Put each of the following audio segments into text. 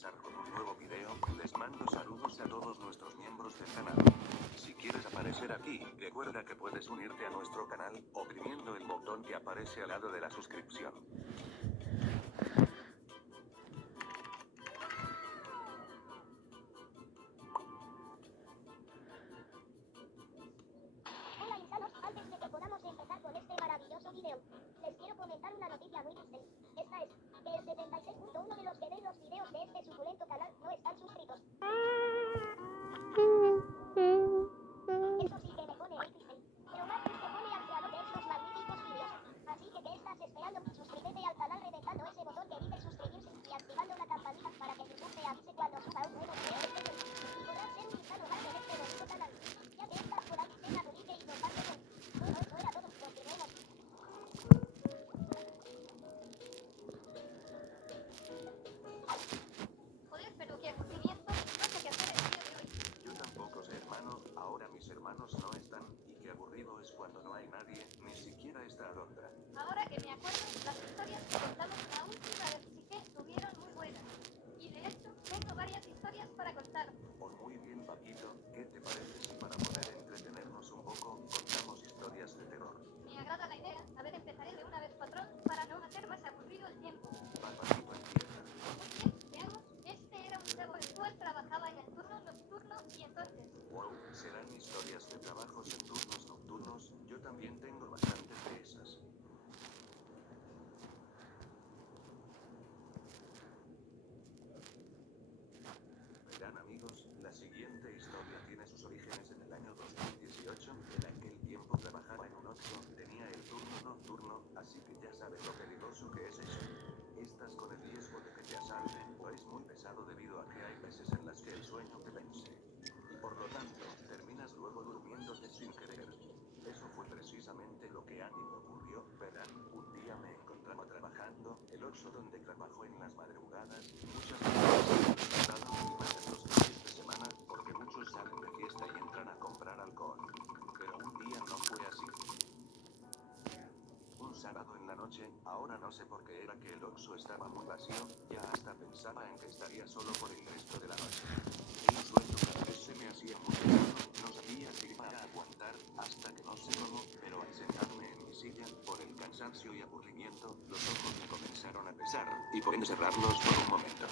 comenzar con un nuevo video. Les mando saludos a todos nuestros miembros del canal. Si quieres aparecer aquí, recuerda que puedes unirte a nuestro canal, oprimiendo el botón que aparece al lado de la suscripción. Hola insanos, antes de que podamos empezar con este maravilloso video, les quiero comentar una noticia muy triste. Esta es, que el 76.1 de los que ven los videos de este suculento canal no están suscritos. Eso sí que me pone muy triste. Pero más triste pone al creador de estos magníficos vídeos. Así que ¿qué estás esperando? Suscríbete al canal reventando ese botón que dice suscribirse y activando la campanita para que YouTube te avise cuando suba un nuevo video de este. Y podrás ser un insano más en este bonito canal. Ya que estás por ahí, deja tu like y comparte con. Bueno, eso era todo. Continuemos. Joder, pero qué aburrimiento. No sé qué hacer el día de hoy. Yo tampoco sé, hermano, ahora mis hermanos no están, y qué aburrido es cuando no hay nadie, ni siquiera está Alondra. Ahora que me acuerdo, las historias que contamos la última vez sí que estuvieron muy buenas. Y de hecho, tengo varias historias para contar. Oh, muy bien, Paquito, ¿qué te parece si para poder entretenernos un poco, contamos historias de terror? Me agrada la idea. A ver, empezaré de una vez, patrón, para no hacer más aburrido el tiempo. Va, Paquito, empieza. Muy bien, veamos. Este era un chavo el cual trabajaba en el turno nocturno y entonces... Wow, serán historias de trabajos en turnos nocturnos, yo también tengo bastantes de esas. Verán amigos, la siguiente historia tiene sus orígenes en el año 2018, en aquel tiempo trabajaba en un Oxxo, tenía el turno nocturno, así que ya sabes lo peligroso que es eso. Estás con el riesgo de que te asalten, o es muy pesado debido a que hay veces en las que el sueño te vence. Y por lo tanto, terminas luego durmiéndote sin querer. Eso fue precisamente lo que a mí me ocurrió, verán, un día me encontraba trabajando, el Oxxo donde trabajo en las madrugadas, muchas veces y más en los fines de semana, porque muchos salen de fiesta y entran a comprar alcohol. Pero un día no fue así. Un sábado en la noche, ahora no sé por qué era que el Oxxo estaba muy vacío, ya hasta pensaba en que estaría solo por el resto de la noche. El sueño cada vez se me hacía muy pesado, no sabía si iba a aguantar, hasta que no sé cómo, pero al sentarme en mi silla, por el cansancio y aburrimiento, los ojos me comenzaron a pesar, y por encerrarlos por un momento.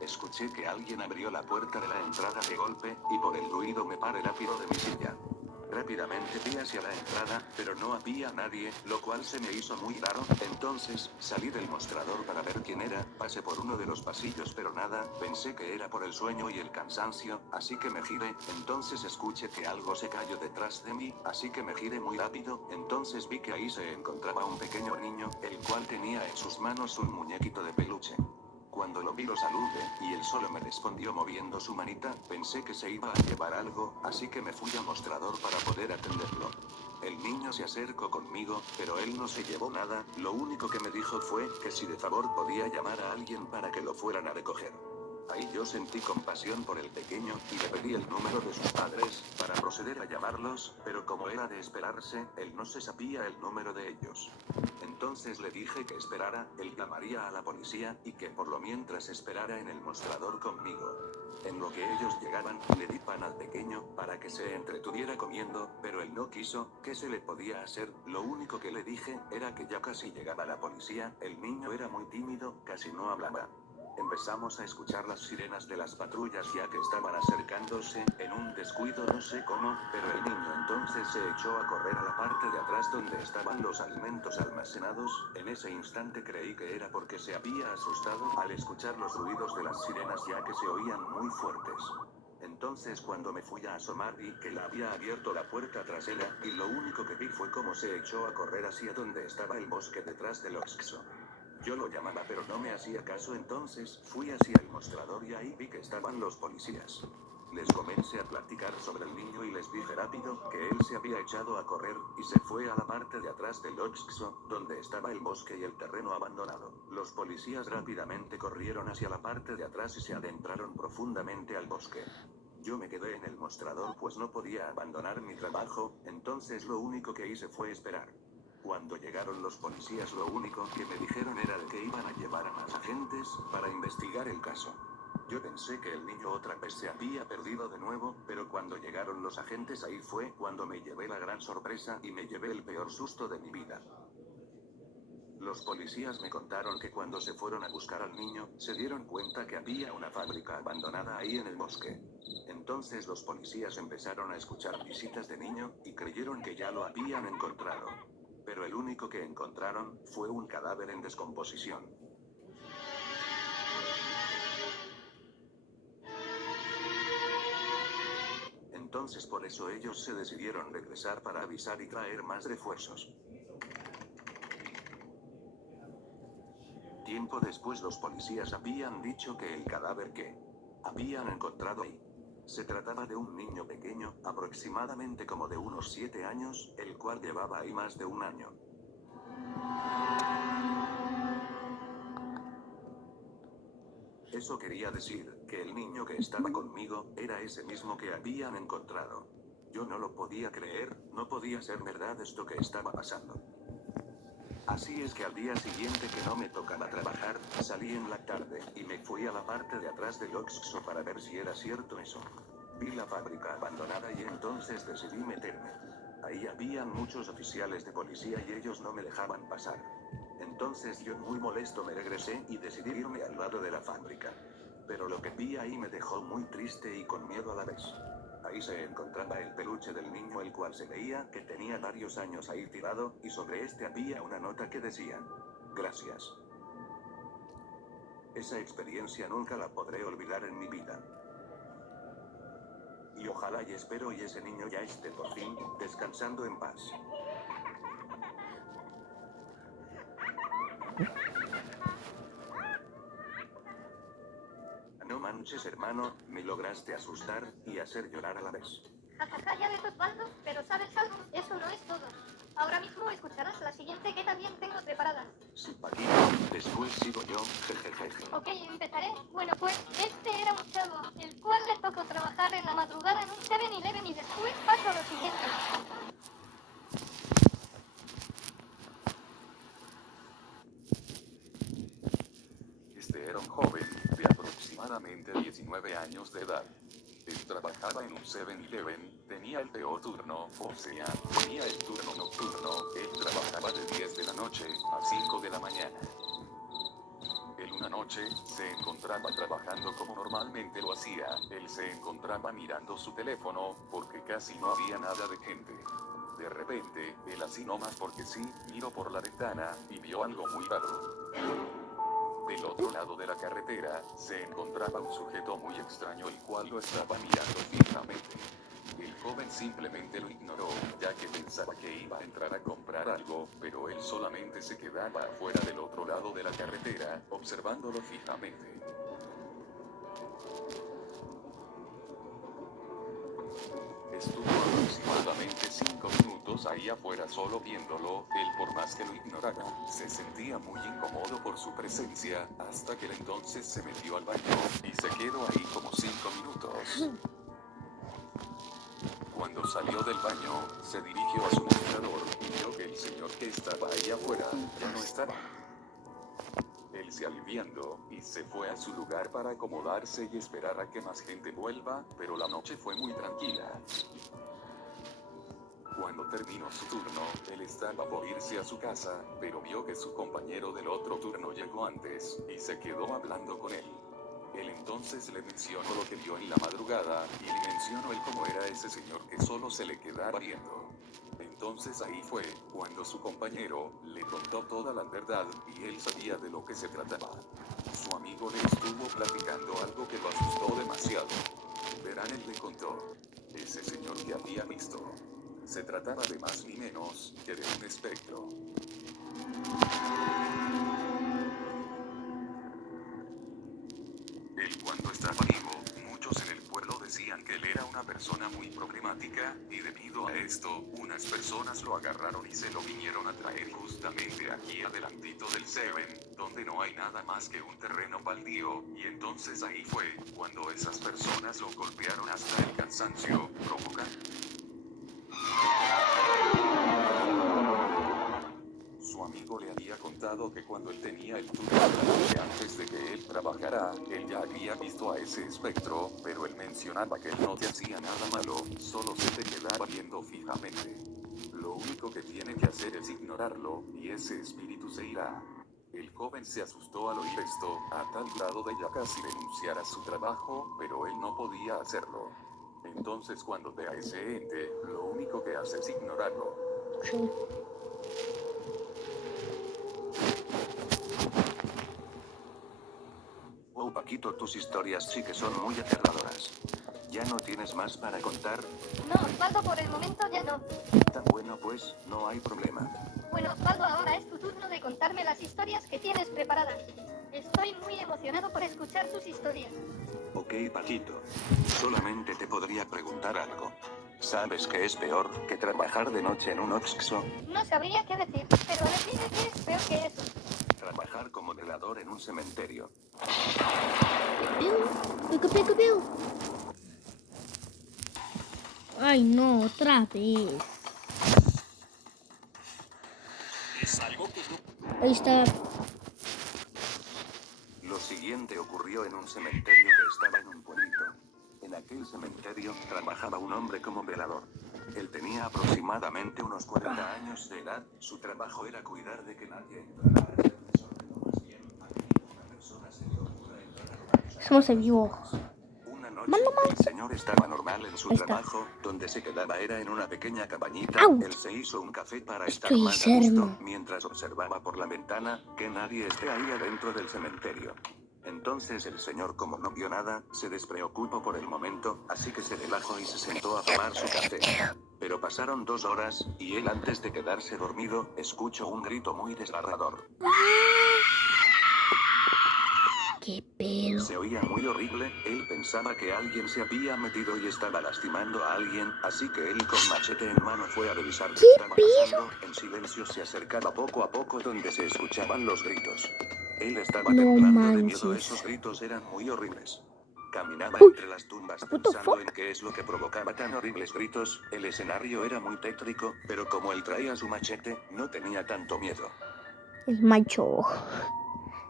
Escuché que alguien abrió la puerta de la entrada de golpe, y por el ruido me paré rápido de mi silla. Rápidamente fui hacia la entrada, pero no había nadie, lo cual se me hizo muy raro, entonces, salí del mostrador para ver quién era, pasé por uno de los pasillos pero nada, pensé que era por el sueño y el cansancio, así que me giré, entonces escuché que algo se cayó detrás de mí, así que me giré muy rápido, entonces vi que ahí se encontraba un pequeño niño, el cual tenía en sus manos un muñequito de peluche. Cuando lo vi lo saludé, y él solo me respondió moviendo su manita, pensé que se iba a llevar algo, así que me fui al mostrador para poder atenderlo. El niño se acercó conmigo, pero él no se llevó nada, lo único que me dijo fue que si de favor podía llamar a alguien para que lo fueran a recoger. Ahí yo sentí compasión por el pequeño, y le pedí el número de sus padres, para proceder a llamarlos, pero como era de esperarse, él no se sabía el número de ellos. Entonces le dije que esperara, él llamaría a la policía, y que por lo mientras esperara en el mostrador conmigo. En lo que ellos llegaban, le di pan al pequeño, para que se entretuviera comiendo, pero él no quiso, ¿qué se le podía hacer? Lo único que le dije, era que ya casi llegaba la policía, el niño era muy tímido, casi no hablaba. Empezamos a escuchar las sirenas de las patrullas ya que estaban acercándose, en un descuido no sé cómo, pero el niño entonces se echó a correr a la parte de atrás donde estaban los alimentos almacenados, en ese instante creí que era porque se había asustado al escuchar los ruidos de las sirenas ya que se oían muy fuertes. Entonces cuando me fui a asomar vi que él había abierto la puerta trasera, y lo único que vi fue cómo se echó a correr hacia donde estaba el bosque detrás del Oxxo. Yo lo llamaba pero no me hacía caso, entonces fui hacia el mostrador y ahí vi que estaban los policías. Les comencé a platicar sobre el niño y les dije rápido que él se había echado a correr, y se fue a la parte de atrás del Oxxo, donde estaba el bosque y el terreno abandonado. Los policías rápidamente corrieron hacia la parte de atrás y se adentraron profundamente al bosque. Yo me quedé en el mostrador pues no podía abandonar mi trabajo, entonces lo único que hice fue esperar. Cuando llegaron los policías, lo único que me dijeron era de que iban a llevar a más agentes para investigar el caso. Yo pensé que el niño otra vez se había perdido de nuevo, pero cuando llegaron los agentes ahí fue cuando me llevé la gran sorpresa y me llevé el peor susto de mi vida. Los policías me contaron que cuando se fueron a buscar al niño, se dieron cuenta que había una fábrica abandonada ahí en el bosque. Entonces los policías empezaron a escuchar visitas de niño, y creyeron que ya lo habían encontrado. Pero el único que encontraron fue un cadáver en descomposición. Entonces por eso ellos se decidieron regresar para avisar y traer más refuerzos. Tiempo después los policías habían dicho que el cadáver que habían encontrado ahí se trataba de un niño pequeño, aproximadamente como de unos 7 años, el cual llevaba ahí más de un año. Eso quería decir que el niño que estaba conmigo era ese mismo que habían encontrado. Yo no lo podía creer, no podía ser verdad esto que estaba pasando. Así es que al día siguiente que no me tocaba trabajar, salí en la tarde y me fui a la parte de atrás del Oxxo para ver si era cierto eso. Vi la fábrica abandonada y entonces decidí meterme. Ahí habían muchos oficiales de policía y ellos no me dejaban pasar. Entonces yo muy molesto me regresé y decidí irme al lado de la fábrica. Pero lo que vi ahí me dejó muy triste y con miedo a la vez. Ahí se encontraba el peluche del niño, el cual se veía que tenía varios años ahí tirado, y sobre este había una nota que decía: gracias. Esa experiencia nunca la podré olvidar en mi vida. Y ojalá y espero y ese niño ya esté por fin descansando en paz. No manches, hermano, me lograste asustar y hacer llorar a la vez. Jajaja, ya ves, Osvaldo, pero ¿sabes algo? Eso no es todo. Ahora mismo escucharás la siguiente que también tengo preparada. Sí, Paquito, después sigo yo, jejeje. Ok, empezaré. Bueno, pues este era un chavo, el cual le tocó trabajar en la madrugada en un 7-Eleven y después pasó lo siguiente. Este era un joven de aproximadamente 19 años de edad. Él trabajaba en un 7-Eleven, tenía el peor turno, o sea, tenía el turno nocturno. Él trabajaba de 10 de la noche a 5 de la mañana. Él una noche se encontraba trabajando como normalmente lo hacía. Él se encontraba mirando su teléfono porque casi no había nada de gente. De repente, él así nomás porque sí, miró por la ventana y vio algo muy raro. Del otro lado de la carretera, se encontraba un sujeto muy extraño el cual lo estaba mirando fijamente. El joven simplemente lo ignoró, ya que pensaba que iba a entrar a comprar algo, pero él solamente se quedaba afuera del otro lado de la carretera, observándolo fijamente. Estuvo aproximadamente 5 minutos ahí afuera solo viéndolo. Él, por más que lo ignorara, se sentía muy incómodo por su presencia, hasta que él entonces se metió al baño y se quedó ahí como 5 minutos. Cuando salió del baño, se dirigió a su mostrador y vio que el señor que estaba ahí afuera ya no estaba. Él se aliviando y se fue a su lugar para acomodarse y esperar a que más gente vuelva, pero la noche fue muy tranquila. Cuando terminó su turno, él estaba por irse a su casa, pero vio que su compañero del otro turno llegó antes y se quedó hablando con él. Él entonces le mencionó lo que vio en la madrugada y le mencionó él cómo era ese señor que solo se le quedaba viendo. Entonces ahí fue cuando su compañero le contó toda la verdad y él sabía de lo que se trataba. Su amigo le estuvo platicando algo que lo asustó demasiado. Verán, él le contó. Ese señor que había visto se trataba de más ni menos que de un espectro. Él cuando estaba vivo, muchos en el pueblo decían que él era una persona muy problemática, y debido a esto, unas personas lo agarraron y se lo vinieron a traer justamente aquí adelantito del Seven, donde no hay nada más que un terreno baldío, y entonces ahí fue cuando esas personas lo golpearon hasta el cansancio, provocando contado que cuando él tenía el turno de la noche antes de que él trabajara, él ya había visto a ese espectro, pero él mencionaba que él no te hacía nada malo, solo se te quedaba viendo fijamente. Lo único que tiene que hacer es ignorarlo, y ese espíritu se irá. El joven se asustó al oír esto, a tal grado de ya casi denunciar a su trabajo, pero él no podía hacerlo. Entonces cuando ve a ese ente, lo único que hace es ignorarlo. Sí. Oh, Paquito, tus historias sí que son muy aterradoras. ¿Ya no tienes más para contar? No, Osvaldo, por el momento ya no. Tan bueno pues, no hay problema. Bueno, Osvaldo, ahora es tu turno de contarme las historias que tienes preparadas. Estoy muy emocionado por escuchar tus historias. Ok, Paquito. Solamente te podría preguntar algo. ¿Sabes qué es peor que trabajar de noche en un Oxxo? No sabría qué decir, pero decime qué es peor que eso. Trabajar como velador en un cementerio. Piu, piu, piu, piu. Ay, no, otra vez. Ahí está. Lo siguiente ocurrió en un cementerio que estaba en un pueblito. En aquel cementerio trabajaba un hombre como velador. Él tenía aproximadamente unos 40 años de edad. Su trabajo era cuidar de que nadie entrara a hacer desorden, o más bien a que ninguna persona se le ocurra entrar a robar sus Estamos en vivo. Una noche, el señor estaba normal en su Ahí está. trabajo, donde se quedaba era en una pequeña cabañita. ¡Au! Él se hizo un café para estar Estoy más a gusto, enfermo. mientras observaba por la ventana que nadie esté ahí adentro del cementerio. Entonces el señor, como no vio nada, se despreocupó por el momento, así que se relajó y se sentó a tomar su café. Pero pasaron 2 horas, y él antes de quedarse dormido, escuchó un grito muy desgarrador. ¿Qué pedo? Se oía muy horrible, él pensaba que alguien se había metido y estaba lastimando a alguien, así que él con machete en mano fue a revisar qué estaba pasando. En silencio se acercaba poco a poco donde se escuchaban los gritos. Él estaba No temblando de miedo, manches. esos gritos eran muy horribles. Caminaba Uy, entre las tumbas what the pensando fuck? en qué es lo que provocaba tan horribles gritos. El escenario era muy tétrico, pero como él traía su machete, no tenía tanto miedo. El macho.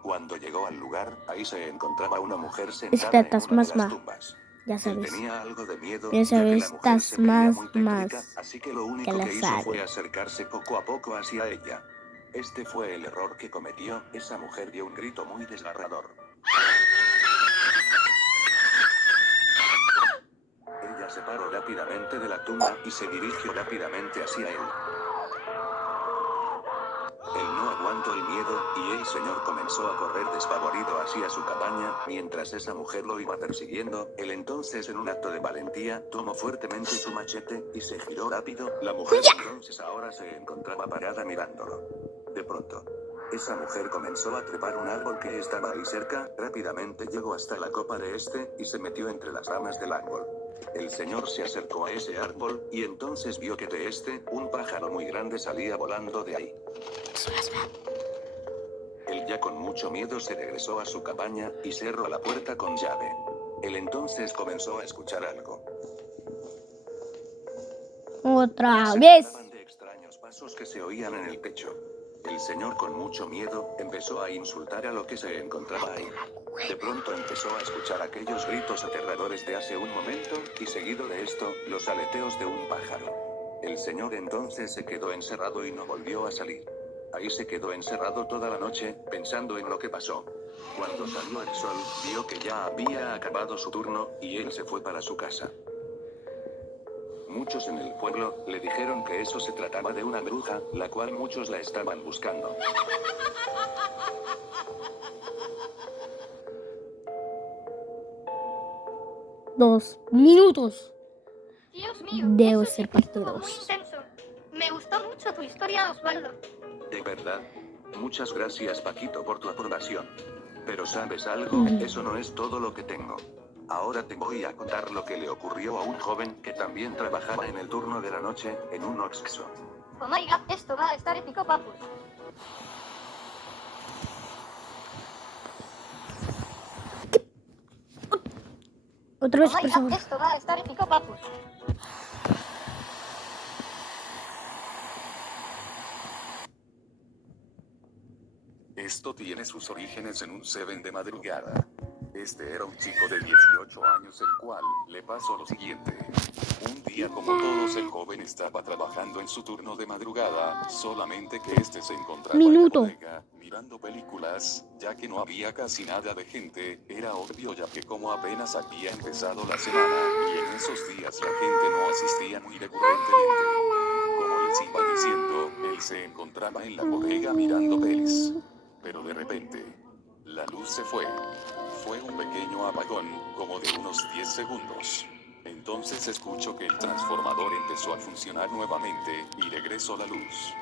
Cuando llegó al lugar, ahí se encontraba una mujer sentada Espera, en una de las Tasmasma. tumbas. Ya Él sabes. tenía algo de miedo, Ya ya que la sabes, mujer se veía muy Tasmasmas. tétrica, así que lo Que único la que hizo sabe. fue acercarse poco a poco hacia ella. Este fue el error que cometió, esa mujer dio un grito muy desgarrador. Ella se paró rápidamente de la tumba y se dirigió rápidamente hacia él. Él no aguantó el miedo, y el señor comenzó a correr despavorido hacia su cabaña, mientras esa mujer lo iba persiguiendo. Él entonces, en un acto de valentía, tomó fuertemente su machete, y se giró rápido. La mujer entonces ahora se encontraba parada mirándolo. De pronto, esa mujer comenzó a trepar un árbol que estaba ahí cerca, rápidamente llegó hasta la copa de este, y se metió entre las ramas del árbol. El señor se acercó a ese árbol, y entonces vio que de este, un pájaro muy grande salía volando de ahí. Él ya con mucho miedo se regresó a su cabaña, y cerró la puerta con llave. Él entonces comenzó a escuchar algo. Otra Se vez. trataban de extraños pasos que se oían en el techo. El señor con mucho miedo, empezó a insultar a lo que se encontraba ahí. De pronto empezó a escuchar aquellos gritos aterradores de hace un momento, y seguido de esto, los aleteos de un pájaro. El señor entonces se quedó encerrado y no volvió a salir. Ahí se quedó encerrado toda la noche, pensando en lo que pasó. Cuando salió el sol, vio que ya había acabado su turno, y él se fue para su casa. Muchos en el pueblo le dijeron que eso se trataba de una bruja, la cual muchos la estaban buscando. Dos minutos. Dios mío, Debe eso sí ser que parte estuvo muy 2. intenso. Me gustó mucho tu historia, Osvaldo. ¿De verdad? Muchas gracias, Paquito, por tu aprobación. Pero ¿sabes algo? Eso no es todo lo que tengo. Ahora te voy a contar lo que le ocurrió a un joven que también trabajaba en el turno de la noche, en un Oxxo. Oh my god, esto va a estar épico, papus. Otra Oh vez, my por god, favor. esto va a estar épico, papus. Esto tiene sus orígenes en un 7 de madrugada. Este era un chico de 18 años el cual le pasó lo siguiente. Un día como todos el joven estaba trabajando en su turno de madrugada, solamente que este se encontraba Minuto. en la bodega, mirando películas, ya que no había casi nada de gente, era obvio ya que como apenas había empezado la semana, y en esos días la gente no asistía muy recurrentemente. Como les iba diciendo, él se encontraba en la bodega mirando pelis. Pero de repente, la luz se fue. Fue un pequeño apagón, como de unos 10 segundos. Entonces escuchó que el transformador empezó a funcionar nuevamente, y regresó la luz.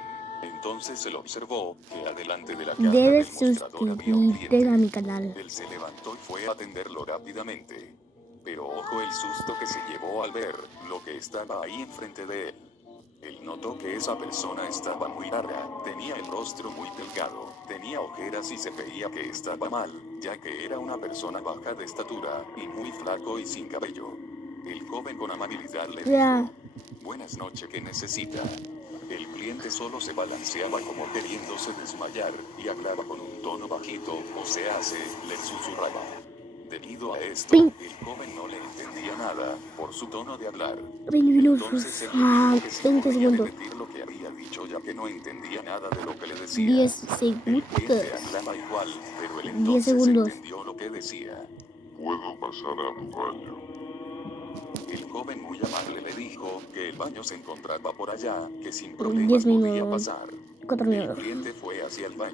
Entonces él observó que adelante de la caja Debes del mostrador había un suscribirte a cliente. mi canal. Él se levantó y fue a atenderlo rápidamente. Pero ojo el susto que se llevó al ver lo que estaba ahí enfrente de él. Él notó que esa persona estaba muy larga, tenía el rostro muy delgado, tenía ojeras y se veía que estaba mal, ya que era una persona baja de estatura, y muy flaco y sin cabello. El joven con amabilidad le Ya. dijo, buenas noches, ¿qué necesita? El cliente solo se balanceaba como queriéndose desmayar, y hablaba con un tono bajito, o sea, le susurraba. Debido a esto, Ping. el joven no le entendía nada, por su tono de hablar. 20 minutos. Entonces él le dijo que si 20 podía segundos. repetir lo que había dicho ya que no entendía nada de lo que le decía. 10 El cliente segundos. hablaba igual, pero él 10 entonces segundos. entendió lo que decía. ¿Puedo pasar a tu baño? El joven muy amable le dijo que el baño se encontraba por allá, que sin 10 problemas podía minutos. pasar. 4 El minutos. cliente fue hacia el baño.